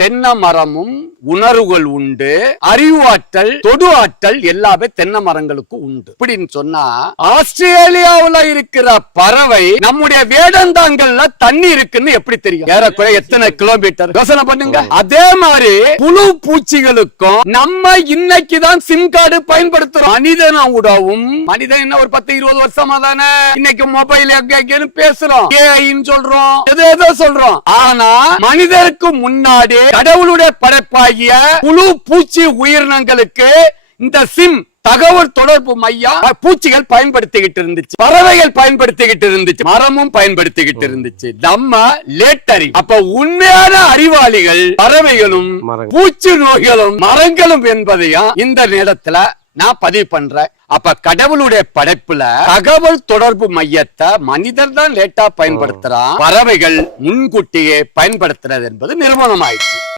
தென்ன மரமும் உணர்வுகள் உண்டு அறிவாற்றல் தொடு ஆற்றல் எல்லாமே தென்னை மரங்களுக்கு உண்டு இப்படின்னு சொன்னா ஆஸ்திரேலியாவுல இருக்கிற பறவை நம்முடைய வேடந்தாங்கல்ல தண்ணி இருக்குன்னு எப்படி தெரியும் ஏறக்குறைய எத்தனை கிலோமீட்டர் யோசனை பண்ணுங்க அதே மாதிரி புழு பூச்சிகளுக்கும் நம்ம இன்னைக்கு தான் சிம் கார்டு பயன்படுத்துறோம் மனிதனா உடவும் மனிதன் என்ன ஒரு பத்து இருபது வருஷமா தானே இன்னைக்கு மொபைல் பேசுறோம் ஏஐன்னு சொல்றோம் எது எதோ சொல்றோம் ஆனா மனிதருக்கு முன்னாடி கடவுளுடைய படைப்பாய் ஆகிய புழு பூச்சி உயிரினங்களுக்கு இந்த சிம் தகவல் தொடர்பு மையம் பூச்சிகள் பயன்படுத்திக்கிட்டு இருந்துச்சு பறவைகள் பயன்படுத்திக்கிட்டு இருந்துச்சு மரமும் பயன்படுத்திக்கிட்டு இருந்துச்சு நம்ம லேட்டரி அப்ப உண்மையான அறிவாளிகள் பறவைகளும் பூச்சி நோய்களும் மரங்களும் என்பதையும் இந்த நேரத்துல நான் பதிவு பண்றேன் அப்ப கடவுளுடைய படைப்புல தகவல் தொடர்பு மையத்தை மனிதர் தான் லேட்டா பயன்படுத்துறான் பறவைகள் முன்கூட்டியே பயன்படுத்துறது என்பது நிறுவனம் ஆயிடுச்சு